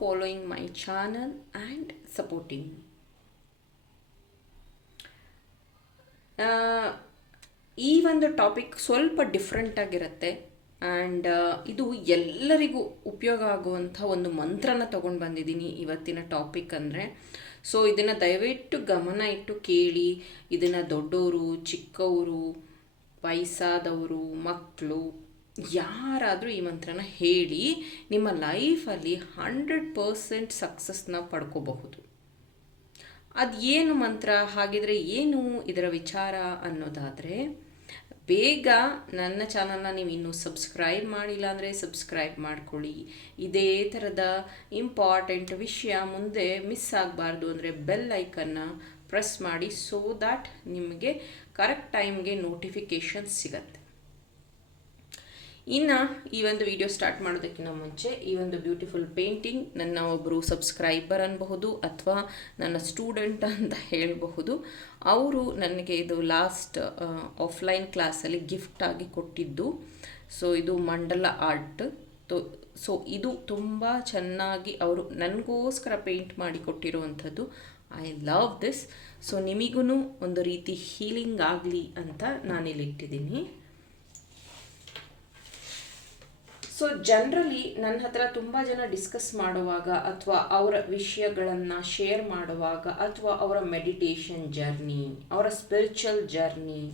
following my channel and supporting. ಆ, ಈ ಒಂದು ಟಾಪಿಕ್ ಸ್ವಲ್ಪ ಡಿಫ್ರೆಂಟ್ ಆಗಿರುತ್ತೆ ಆ್ಯಂಡ್ ಇದು ಎಲ್ಲರಿಗೂ ಉಪಯೋಗ ಆಗುವಂಥ ಒಂದು ಮಂತ್ರನ ತೊಗೊಂಡು ಬಂದಿದ್ದೀನಿ ಇವತ್ತಿನ ಟಾಪಿಕ್ ಅಂದರೆ ಸೊ ಇದನ್ನು ದಯವಿಟ್ಟು ಗಮನ ಇಟ್ಟು ಕೇಳಿ ಇದನ್ನು ದೊಡ್ಡವರು ಚಿಕ್ಕವರು ವಯಸ್ಸಾದವರು ಮಕ್ಕಳು ಯಾರಾದರೂ ಈ ಮಂತ್ರನ ಹೇಳಿ ನಿಮ್ಮ ಲೈಫಲ್ಲಿ ಹಂಡ್ರೆಡ್ ಪರ್ಸೆಂಟ್ ಸಕ್ಸಸ್ನ ಪಡ್ಕೋಬಹುದು. ಅದು ಏನು ಮಂತ್ರ? ಹಾಗಿದ್ರೆ ಏನು ಇದರ ವಿಚಾರ ಅನ್ನೋದಾದರೆ, ಬೇಗ ನನ್ನ ಚಾನಲ್ನ ನೀವು ಇನ್ನೂ ಸಬ್ಸ್ಕ್ರೈಬ್ ಮಾಡಿಲ್ಲ ಅಂದರೆ ಸಬ್ಸ್ಕ್ರೈಬ್ ಮಾಡ್ಕೊಳ್ಳಿ. ಇದೇ ಥರದ ಇಂಪಾರ್ಟೆಂಟ್ ವಿಷಯ ಮುಂದೆ ಮಿಸ್ ಆಗಬಾರ್ದು ಅಂದರೆ ಬೆಲ್ ಐಕನ್ನ ಪ್ರೆಸ್ ಮಾಡಿ ಸೋ ದ್ಯಾಟ್ ನಿಮಗೆ ಕರೆಕ್ಟ್ ಟೈಮ್ಗೆ ನೋಟಿಫಿಕೇಷನ್ ಸಿಗತ್ತೆ. ಇನ್ನು ಈ ಒಂದು ವಿಡಿಯೋ ಸ್ಟಾರ್ಟ್ ಮಾಡೋದಕ್ಕಿಂತ ಮುಂಚೆ ಈ ಒಂದು ಬ್ಯೂಟಿಫುಲ್ ಪೇಂಟಿಂಗ್ ನನ್ನ ಒಬ್ಬರು ಸಬ್ಸ್ಕ್ರೈಬರ್ ಅನ್ಬಹುದು ಅಥವಾ ನನ್ನ ಸ್ಟೂಡೆಂಟ್ ಅಂತ ಹೇಳಬಹುದು. ಅವರು ನನಗೆ ಇದು ಲಾಸ್ಟ್ ಆಫ್ಲೈನ್ ಕ್ಲಾಸಲ್ಲಿ ಗಿಫ್ಟ್ ಆಗಿ ಕೊಟ್ಟಿದ್ದು. ಸೊ ಇದು ಮಂಡಲ ಆರ್ಟ್ ಸೊ ಇದು ತುಂಬ ಚೆನ್ನಾಗಿ ಅವರು ನನಗೋಸ್ಕರ ಪೇಂಟ್ ಮಾಡಿ ಕೊಟ್ಟಿರುವಂಥದ್ದು. ಐ ಲವ್ ದಿಸ್ ಸೊ ನಿಮಗೂ ಒಂದು ರೀತಿ ಹೀಲಿಂಗ್ ಆಗಲಿ ಅಂತ ನಾನಿಲ್ಲಿ ಸೊ ಜನರಲಿ ನನ್ನ ಹತ್ರ ತುಂಬ ಜನ ಡಿಸ್ಕಸ್ ಮಾಡುವಾಗ ಅಥವಾ ಅವರ ವಿಷಯಗಳನ್ನು ಶೇರ್ ಮಾಡುವಾಗ ಅಥವಾ ಅವರ ಮೆಡಿಟೇಷನ್ ಜರ್ನಿ ಅವರ ಸ್ಪಿರಿಚುವಲ್ ಜರ್ನಿ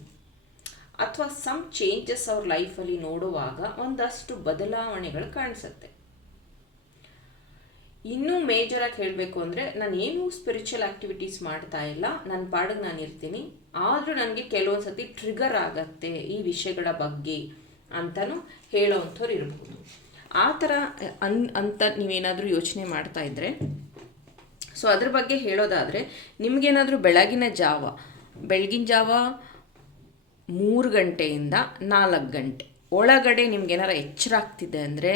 ಅಥವಾ ಸಮ್ ಚೇಂಜಸ್ ಅವ್ರ ಲೈಫಲ್ಲಿ ನೋಡುವಾಗ ಒಂದಷ್ಟು ಬದಲಾವಣೆಗಳು ಕಾಣಿಸುತ್ತೆ. ಇನ್ನೂ ಮೇಜರಾಗಿ ಹೇಳಬೇಕು ಅಂದರೆ ನಾನು ಏನೂ ಸ್ಪಿರಿಚುವಲ್ ಆ್ಯಕ್ಟಿವಿಟೀಸ್ ಮಾಡ್ತಾ ಇಲ್ಲ ನನ್ನ ಪಾಡಿಗೆ ನಾನು ಇರ್ತೀನಿ, ಆದರೂ ನನಗೆ ಕೆಲವೊಂದು ಸತಿ ಟ್ರಿಗರ್ ಆಗತ್ತೆ ಈ ವಿಷಯಗಳ ಬಗ್ಗೆ. ಅಂತಲೂ ಹೇಳೋವಂಥವ್ರು ಇರಬಹುದು ಆ ಥರ ಅನ್, ಅಂತ ನೀವೇನಾದರೂ ಯೋಚನೆ ಮಾಡ್ತಾ ಇದ್ದರೆ ಸೊ ಅದ್ರ ಬಗ್ಗೆ ಹೇಳೋದಾದರೆ, ನಿಮಗೇನಾದರೂ ಬೆಳಗಿನ ಜಾವ ಬೆಳಗಿನ ಜಾವ ಮೂರು ಗಂಟೆಯಿಂದ ನಾಲ್ಕು ಗಂಟೆ, ಒಳಗಡೆ ನಿಮ್ಗೇನಾರ ಎಚ್ಚರ ಆಗ್ತಿದೆ ಅಂದರೆ,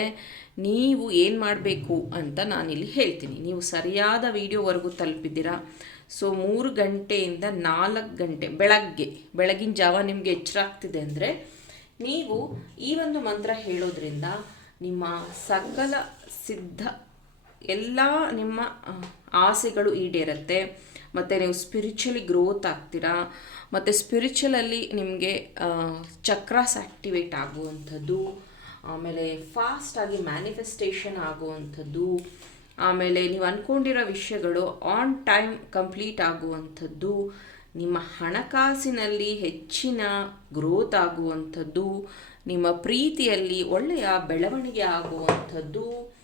ನೀವು ಏನು ಮಾಡಬೇಕು ಅಂತ ನಾನಿಲ್ಲಿ ಹೇಳ್ತೀನಿ. ನೀವು ಸರಿಯಾದ ವೀಡಿಯೋವರೆಗೂ ತಲುಪಿದ್ದೀರಾ? ಸೊ ಮೂರು ಗಂಟೆಯಿಂದ ನಾಲ್ಕು ಗಂಟೆ, ಬೆಳಗ್ಗೆ, ಬೆಳಗಿನ ಜಾವ ನಿಮಗೆ ಎಚ್ಚರ ಆಗ್ತಿದೆ ಅಂದರೆ ನೀವು ಈ ಒಂದು ಮಂತ್ರ ಹೇಳೋದ್ರಿಂದ ನಿಮ್ಮ ಸಕಲ ಸಿದ್ಧ ಎಲ್ಲ ನಿಮ್ಮ ಆಸೆಗಳು ಈಡೇರುತ್ತೆ. ಮತ್ತು ನೀವು ಸ್ಪಿರಿಚುಲಿ ಗ್ರೋತ್ ಆಗ್ತೀರಾ. ಮತ್ತು ಸ್ಪಿರಿಚುವಲಲ್ಲಿ ನಿಮಗೆ ಚಕ್ರಾಸ್ ಆ್ಯಕ್ಟಿವೇಟ್ ಆಗುವಂಥದ್ದು. ಆಮೇಲೆ ಫಾಸ್ಟಾಗಿ ಮ್ಯಾನಿಫೆಸ್ಟೇಷನ್ ಆಗುವಂಥದ್ದು. ಆಮೇಲೆ ನೀವು ಅಂದ್ಕೊಂಡಿರೋ ವಿಷಯಗಳು ಆನ್ ಟೈಮ್ ಕಂಪ್ಲೀಟ್ ಆಗುವಂಥದ್ದು. ನಿಮ್ಮ ಹಣಕಾಸಿನಲ್ಲಿ ಹೆಚ್ಚಿನ ಗ್ರೋತ್ ಆಗುವಂಥದ್ದು, ನಿಮ್ಮ ಪ್ರೀತಿಯಲ್ಲಿ ಒಳ್ಳೆಯ ಬೆಳವಣಿಗೆ ಆಗುವಂಥದ್ದು,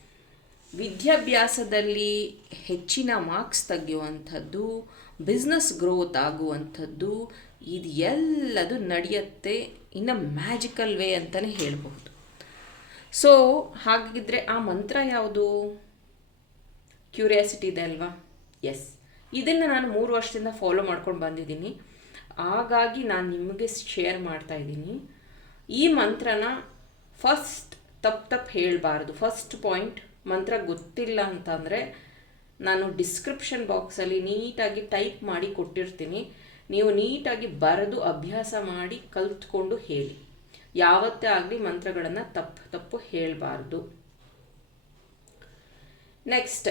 ವಿದ್ಯಾಭ್ಯಾಸದಲ್ಲಿ ಹೆಚ್ಚಿನ ಮಾರ್ಕ್ಸ್ ತೆಗೆಯುವಂಥದ್ದು ಬಿಸ್ನೆಸ್ ಗ್ರೋತ್ ಆಗುವಂಥದ್ದು ಇದು ಎಲ್ಲದು ನಡೆಯುತ್ತೆ ಇನ್ನು ಮ್ಯಾಜಿಕಲ್ ವೇ ಅಂತಲೇ ಹೇಳಬಹುದು. ಸೊ ಹಾಗಿದ್ರೆ ಆ ಮಂತ್ರ ಯಾವುದು? ಕ್ಯೂರಿಯಾಸಿಟಿ ಇದೆ ಅಲ್ವಾ? ಎಸ್ ಇದನ್ನು ನಾನು ಮೂರು ವರ್ಷದಿಂದ ಫಾಲೋ ಮಾಡ್ಕೊಂಡು ಬಂದಿದ್ದೀನಿ. ಹಾಗಾಗಿ ನಾನು ನಿಮಗೆ ಶೇರ್ ಮಾಡ್ತಾ ಇದ್ದೀನಿ. ಈ ಮಂತ್ರನ ಫಸ್ಟ್ ತಪ್ಪು ತಪ್ಪು ಹೇಳಬಾರ್ದು. ಫಸ್ಟ್ ಪಾಯಿಂಟ್ ಮಂತ್ರ ಗೊತ್ತಿಲ್ಲ ಅಂತಂದರೆ ನಾನು ಡಿಸ್ಕ್ರಿಪ್ಷನ್ ಬಾಕ್ಸಲ್ಲಿ ನೀಟಾಗಿ ಟೈಪ್ ಮಾಡಿ ಕೊಟ್ಟಿರ್ತೀನಿ. ನೀವು ನೀಟಾಗಿ ಬರೆದು ಅಭ್ಯಾಸ ಮಾಡಿ ಕಲ್ತ್ಕೊಂಡು ಹೇಳಿ. ಯಾವತ್ತೇ ಆಗಲಿ ಮಂತ್ರಗಳನ್ನು ತಪ್ಪು ತಪ್ಪು ಹೇಳಬಾರ್ದು. ನೆಕ್ಸ್ಟ್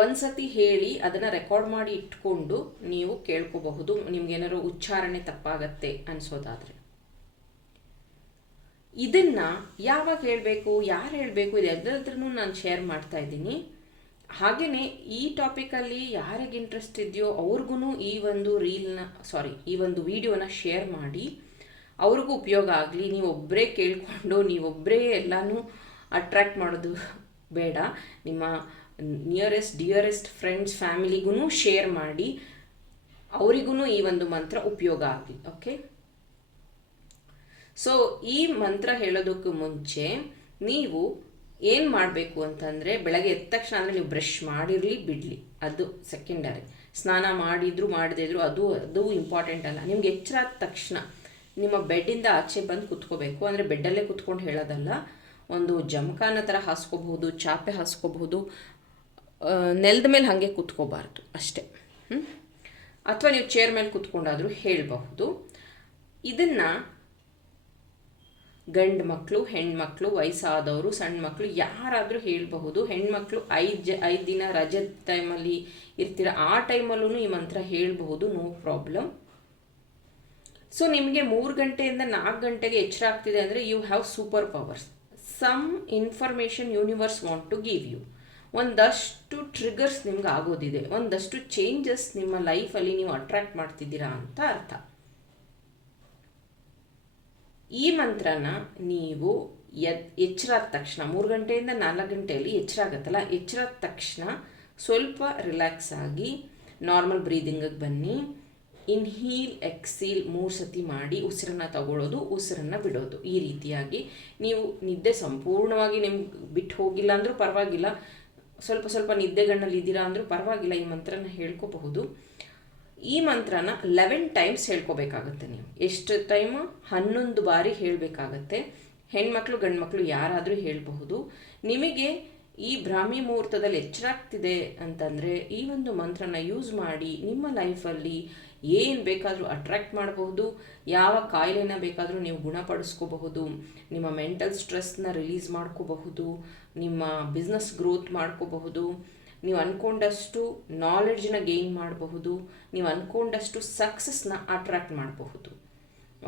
ಒಂದ್ಸತಿ ಹೇಳಿ ಅದನ್ನು ರೆಕಾರ್ಡ್ ಮಾಡಿ ಇಟ್ಕೊಂಡು ನೀವು ಕೇಳ್ಕೋಬಹುದು. ನಿಮ್ಗೇನಾದ್ರು ಉಚ್ಚಾರಣೆ ತಪ್ಪಾಗತ್ತೆ ಅನ್ಸೋದಾದರೆ. ಇದನ್ನ ಯಾವಾಗ ಹೇಳಬೇಕು, ಯಾರು ಹೇಳಬೇಕು ಇದೆಲ್ಲದ್ರೂ ನಾನು ಶೇರ್ ಮಾಡ್ತಾ ಇದ್ದೀನಿ. ಹಾಗೆಯೇ ಈ ಟಾಪಿಕಲ್ಲಿ ಯಾರಿಗೆ ಇಂಟ್ರೆಸ್ಟ್ ಇದೆಯೋ ಅವ್ರಿಗೂ ಈ ಒಂದು ರೀಲ್ನ ಸಾರಿ ಈ ಒಂದು ವಿಡಿಯೋನ ಶೇರ್ ಮಾಡಿ. ಅವ್ರಿಗೂ ಉಪಯೋಗ ಆಗಲಿ ನೀವೊಬ್ಬರೇ ಕೇಳಿಕೊಂಡು ನೀವೊಬ್ಬರೇ ಎಲ್ಲನೂ ಅಟ್ರ್ಯಾಕ್ಟ್ ಮಾಡೋದು ಬೇಡ. ನಿಮ್ಮ ನಿಯರೆಸ್ಟ್ ಡಿಯರೆಸ್ಟ್ ಫ್ರೆಂಡ್ಸ್ ಫ್ಯಾಮಿಲಿಗೂ ಶೇರ್ ಮಾಡಿ ಅವರಿಗೂ ಈ ಒಂದು ಮಂತ್ರ ಉಪಯೋಗ ಆಗಲಿ ಓಕೆ ಸೊ ಈ ಮಂತ್ರ ಹೇಳೋದಕ್ಕೂ ಮುಂಚೆ ನೀವು ಏನು ಮಾಡಬೇಕು ಅಂತಂದರೆ ಬೆಳಗ್ಗೆ ಎದ್ದ ತಕ್ಷಣ ಅಂದರೆ ನೀವು ಬ್ರಷ್ ಮಾಡಿರಲಿ, ಬಿಡಲಿ. ಅದು ಸೆಕೆಂಡರಿ ಸ್ನಾನ ಮಾಡಿದ್ರು, ಮಾಡದೇ ಇದ್ರು, ಅದು ಅದು ಇಂಪಾರ್ಟೆಂಟ್ ಅಲ್ಲ. ನಿಮ್ಗೆ ಎಚ್ಚರ ಆದ ತಕ್ಷಣ ನಿಮ್ಮ ಬೆಡ್ಡಿಂದ ಆಚೆ ಬಂದು ಕುತ್ಕೋಬೇಕು. ಅಂದರೆ ಬೆಡ್ಡಲ್ಲೇ ಕುತ್ಕೊಂಡು ಹೇಳೋದಲ್ಲ, ಒಂದು ಜಮಖಾನ ಥರ ಹಾಸ್ಕೋಬಹುದು, ಚಾಪೆ ಹಾಸ್ಕೋಬಹುದು ನೆಲದ ಮೇಲೆ ಹಾಗೆ ಕುತ್ಕೋಬಾರ್ದು ಅಷ್ಟೇ. ಅಥವಾ ನೀವು ಚೇರ್ ಮೇಲೆ ಕುತ್ಕೊಂಡಾದರೂ ಹೇಳಬಹುದು. ಇದನ್ನು ಗಂಡು ಮಕ್ಕಳು ಹೆಣ್ಮಕ್ಳು ವಯಸ್ಸಾದವರು ಸಣ್ಣ ಮಕ್ಕಳು ಯಾರಾದರೂ ಹೇಳಬಹುದು. ಹೆಣ್ಮಕ್ಳು ಐದು ಜ, ಐದು ದಿನ ರಜೆ ಟೈಮಲ್ಲಿ ಇರ್ತೀರ, ಆ ಟೈಮಲ್ಲೂ ಈ ಮಂತ್ರ ಹೇಳಬಹುದು. ನೋ ಪ್ರಾಬ್ಲಮ್ ಸೊ ನಿಮಗೆ ಮೂರು ಗಂಟೆಯಿಂದ ನಾಲ್ಕು ಗಂಟೆಗೆ ಎಚ್ಚರ ಆಗ್ತಿದೆ ಅಂದರೆ you have super powers some information universe want to give you ಒಂದಷ್ಟು ಟ್ರಿಗರ್ಸ್ ನಿಮ್ಗೆ ಆಗೋದಿದೆ. ಒಂದಷ್ಟು ಚೇಂಜಸ್ ನಿಮ್ಮ ಲೈಫಲ್ಲಿ ನೀವು ಅಟ್ರ್ಯಾಕ್ಟ್ ಮಾಡ್ತಿದ್ದೀರಾ ಅಂತ ಅರ್ಥ. ಈ ಮಂತ್ರನ ನೀವು ಎದ್ ಎಚ್ಚರಾದ ತಕ್ಷಣ, ಮೂರು ಗಂಟೆಯಿಂದ ನಾಲ್ಕು ಗಂಟೆಯಲ್ಲಿ ಎಚ್ಚರಾಗತ್ತಲ್ಲ? ಎಚ್ಚರಾದ ತಕ್ಷಣ ಸ್ವಲ್ಪ ರಿಲ್ಯಾಕ್ಸ್ ಆಗಿ ನಾರ್ಮಲ್ ಬ್ರೀದಿಂಗಿಗೆ ಬನ್ನಿ. ಇನ್ಹೀಲ್ ಎಕ್ಸೀಲ್ ಮೂರು ಸತಿ ಮಾಡಿ ಉಸಿರನ್ನು ತಗೊಳ್ಳೋದು ಉಸಿರನ್ನು ಬಿಡೋದು. ಈ ರೀತಿಯಾಗಿ ನೀವು ನಿದ್ದೆ ಸಂಪೂರ್ಣವಾಗಿ ನಿಮ್ಗೆ ಬಿಟ್ಟು ಹೋಗಿಲ್ಲ ಅಂದರೂ ಪರವಾಗಿಲ್ಲ. ಸ್ವಲ್ಪ ಸ್ವಲ್ಪ ನಿದ್ದೆಗಣ್ಣಲ್ಲಿ ಇದ್ದೀರಾ ಅಂದರೂ ಪರವಾಗಿಲ್ಲ, ಈ ಮಂತ್ರನ ಹೇಳ್ಕೋಬಹುದು. ಈ ಮಂತ್ರನ ಲೆವೆನ್ ಟೈಮ್ಸ್ ಹೇಳ್ಕೋಬೇಕಾಗತ್ತೆ ನೀವು. ಎಷ್ಟು ಟೈಮ್ ಹನ್ನೊಂದು ಬಾರಿ ಹೇಳಬೇಕಾಗತ್ತೆ. ಹೆಣ್ಮಕ್ಳು ಗಂಡು ಮಕ್ಕಳು ಯಾರಾದರೂ ಹೇಳಬಹುದು. ನಿಮಗೆ ಈ ಬ್ರಾಹ್ಮಿ ಮುಹೂರ್ತದಲ್ಲಿ ಎಚ್ಚರಾಗ್ತಿದೆ ಅಂತಂದರೆ ಈ ಒಂದು ಮಂತ್ರನ ಯೂಸ್ ಮಾಡಿ ನಿಮ್ಮ ಲೈಫಲ್ಲಿ ಏನು ಬೇಕಾದರೂ ಅಟ್ರ್ಯಾಕ್ಟ್ ಮಾಡಬಹುದು, ಯಾವ ಕಾಯಿಲೆನ ಬೇಕಾದರೂ ನೀವು ಗುಣಪಡಿಸ್ಕೋಬಹುದು, ನಿಮ್ಮ ಮೆಂಟಲ್ ಸ್ಟ್ರೆಸ್ನ ರಿಲೀಸ್ ಮಾಡ್ಕೋಬಹುದು, ನಿಮ್ಮ ಬಿಸ್ನೆಸ್ ಗ್ರೋತ್ ಮಾಡ್ಕೋಬಹುದು, ನೀವು ಅಂದ್ಕೊಂಡಷ್ಟು ನಾಲೆಡ್ಜನ್ನ ಗೇನ್ ಮಾಡಬಹುದು, ನೀವು ಅಂದ್ಕೊಂಡಷ್ಟು ಸಕ್ಸಸ್ನ ಅಟ್ರಾಕ್ಟ್ ಮಾಡಬಹುದು.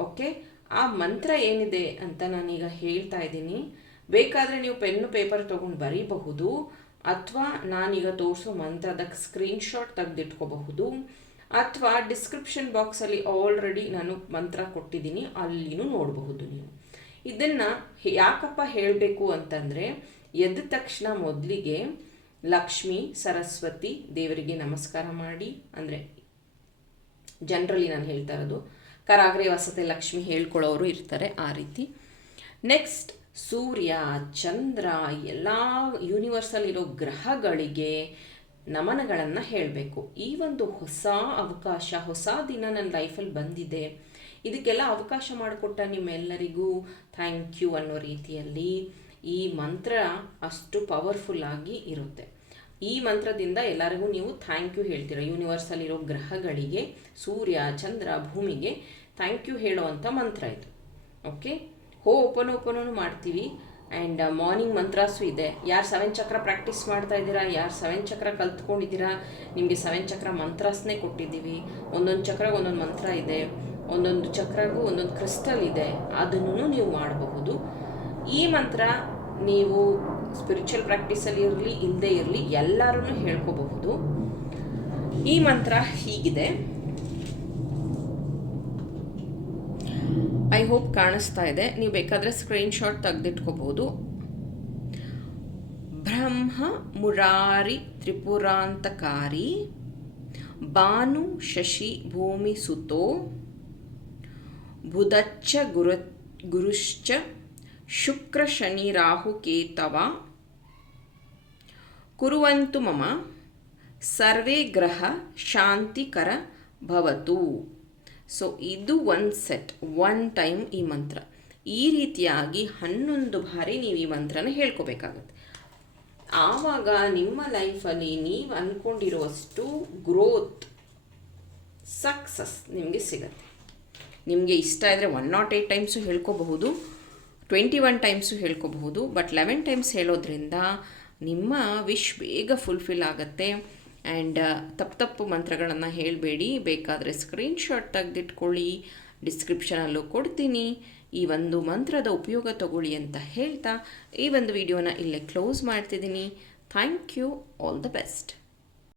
ಓಕೆ ಆ ಮಂತ್ರ ಏನಿದೆ ಅಂತ ನಾನೀಗ ಹೇಳ್ತಾ ಇದ್ದೀನಿ. ಬೇಕಾದರೆ ನೀವು ಪೆನ್ನು ಪೇಪರ್ ತೊಗೊಂಡು ಬರೀಬಹುದು, ಅಥವಾ ನಾನೀಗ ತೋರಿಸೋ ಮಂತ್ರದ ಸ್ಕ್ರೀನ್ಶಾಟ್ ತೆಗೆದಿಟ್ಕೋಬಹುದು, ಅಥವಾ ಡಿಸ್ಕ್ರಿಪ್ಷನ್ ಬಾಕ್ಸಲ್ಲಿ ಆಲ್ರೆಡಿ ನಾನು ಮಂತ್ರ ಕೊಟ್ಟಿದ್ದೀನಿ, ಅಲ್ಲಿನೂ ನೋಡಬಹುದು ನೀವು. ಇದನ್ನು ಯಾಕಪ್ಪ ಹೇಳಬೇಕು ಅಂತಂದರೆ, ಎದ್ದ ತಕ್ಷಣ ಮೊದಲಿಗೆ ಲಕ್ಷ್ಮಿ, ಸರಸ್ವತಿ ದೇವರಿಗೆ ನಮಸ್ಕಾರ ಮಾಡಿ, ಅಂದರೆ ಜನರಲಿ ನಾನು ಹೇಳ್ತಾ ಇರೋದು, ಕರಾಗ್ರೆ ವಸತೆ ಲಕ್ಷ್ಮಿ ಹೇಳ್ಕೊಳ್ಳೋರು ಇರ್ತಾರೆ ಆ ರೀತಿ. ನೆಕ್ಸ್ಟ್ ಸೂರ್ಯ, ಚಂದ್ರ, ಎಲ್ಲ ಯೂನಿವರ್ಸಲ್ಲಿರೋ ಗ್ರಹಗಳಿಗೆ ನಮನಗಳನ್ನು ಹೇಳಬೇಕು. ಈ ಒಂದು ಹೊಸ ಅವಕಾಶ, ಹೊಸ ದಿನ ನನ್ನ ಲೈಫಲ್ಲಿ ಬಂದಿದೆ. ಇದಕ್ಕೆಲ್ಲ ಅವಕಾಶ ಮಾಡಿಕೊಟ್ಟ ನಿಮ್ಮೆಲ್ಲರಿಗೂ ಥ್ಯಾಂಕ್ ಯು ಅನ್ನೋ ರೀತಿಯಲ್ಲಿ ಈ ಮಂತ್ರ ಅಷ್ಟು ಪವರ್ಫುಲ್ ಆಗಿ ಇರುತ್ತೆ. ಈ ಮಂತ್ರದಿಂದ ಎಲ್ಲರಿಗೂ ನೀವು ಥ್ಯಾಂಕ್ ಯು ಹೇಳ್ತೀರ. ಯೂನಿವರ್ಸಲ್ಲಿರೋ ಗ್ರಹಗಳಿಗೆ, ಸೂರ್ಯ, ಚಂದ್ರ ಭೂಮಿಗೆ ಥ್ಯಾಂಕ್ ಯು ಹೇಳೋವಂಥ ಮಂತ್ರ ಇದು. ಓಕೆ ಹೋ ಓಪನ್ ಓಪನೂ ಮಾಡ್ತೀವಿ ಆ್ಯಂಡ್ ಮಾರ್ನಿಂಗ್ ಮಂತ್ರಾಸು ಇದೆ. ಯಾರು ಸೆವೆನ್ ಚಕ್ರ ಪ್ರಾಕ್ಟೀಸ್ ಮಾಡ್ತಾ ಇದ್ದೀರಾ, ಯಾರು ಸೆವೆನ್ ಚಕ್ರ ಕಲ್ತ್ಕೊಂಡಿದ್ದೀರಾ, ನಿಮಗೆ ಸೆವೆನ್ ಚಕ್ರ ಮಂತ್ರಾಸನ್ನೇ ಕೊಟ್ಟಿದ್ದೀವಿ. ಒಂದೊಂದು ಚಕ್ರ ಒಂದೊಂದು ಮಂತ್ರ ಇದೆ. ಒಂದೊಂದು ಚಕ್ರಗೂ ಒಂದೊಂದು ಕ್ರಿಸ್ಟಲ್ ಇದೆ. ಅದನ್ನು ನೀವು ಮಾಡಬಹುದು. ಈ ಮಂತ್ರ ನೀವು ಸ್ಪಿರಿಚುವಲ್ ಪ್ರಾಕ್ಟೀಸಲ್ಲಿ ಇರಲಿ ಇಲ್ಲದೆ ಇರಲಿ ಎಲ್ಲರೂ ಹೇಳ್ಕೋಬಹುದು. ಈ ಮಂತ್ರ ಹೀಗಿದೆ. ಐ ಹೋಪ್ ಕಾಣಿಸ್ತಾ ಇದೆ. ನೀವು ಬೇಕಾದರೆ ಸ್ಕ್ರೀನ್ಶಾಟ್ ತೆಗೆದಿಟ್ಕೋಬಹುದು. ಬ್ರಹ್ಮ ಮುರಾರಿ ತ್ರಿಪುರಾಂತಕಾರಿ ಭಾನು ಶಶಿ ಭೂಮಿ ಸುತೋ ಬುಧಚ್ಚ ಗುರು ಗುರುಶ್ಚ ಶುಕ್ರ ಶನಿ ರಾಹು ಕೇತವ ಕುರುವಂತು ಮಮ ಸರ್ವೇ ಗ್ರಹ ಶಾಂತಿಕರ ಭವತು. ಸೊ ಇದು ಒನ್ ಸೆಟ್ ಒನ್ ಟೈಮ್ ಈ ಮಂತ್ರ ಈ ರೀತಿಯಾಗಿ ಹನ್ನೊಂದು ಬಾರಿ ನೀವು ಈ ಮಂತ್ರನ ಹೇಳ್ಕೋಬೇಕಾಗುತ್ತೆ. ಆವಾಗ ನಿಮ್ಮ ಲೈಫಲ್ಲಿ ನೀವು ಅಂದ್ಕೊಂಡಿರುವಷ್ಟು ಗ್ರೋತ್ ಸಕ್ಸಸ್ ನಿಮಗೆ ಸಿಗತ್ತೆ. ನಿಮಗೆ ಇಷ್ಟ ಇದ್ದರೆ ಒನ್ ನಾಟ್ ಏಯ್ಟ್ ಟೈಮ್ಸು ಹೇಳ್ಕೋಬಹುದು ಟ್ವೆಂಟಿ ಒನ್ ಟೈಮ್ಸು ಹೇಳ್ಕೋಬಹುದು ಬಟ್ ಲೆವೆನ್ ಟೈಮ್ಸ್ ಹೇಳೋದ್ರಿಂದ ನಿಮ್ಮ ವಿಶ್ ಬೇಗ ಫುಲ್ಫಿಲ್ ಆಗುತ್ತೆ. ಆ್ಯಂಡ್ ತಪ್ಪು ತಪ್ಪು ಮಂತ್ರಗಳನ್ನು ಹೇಳಬೇಡಿ. ಬೇಕಾದರೆ ಸ್ಕ್ರೀನ್ಶಾಟ್ ತೆಗೆದಿಟ್ಕೊಳ್ಳಿ. ಡಿಸ್ಕ್ರಿಪ್ಷನಲ್ಲೂ ಕೊಡ್ತೀನಿ. ಈ ಒಂದು ಮಂತ್ರದ ಉಪಯೋಗ ತಗೊಳ್ಳಿ ಅಂತ ಹೇಳ್ತಾ ಈ ಒಂದು ವಿಡಿಯೋನ ಇಲ್ಲೇ ಕ್ಲೋಸ್ ಮಾಡ್ತಿದ್ದೀನಿ. Thank you all the best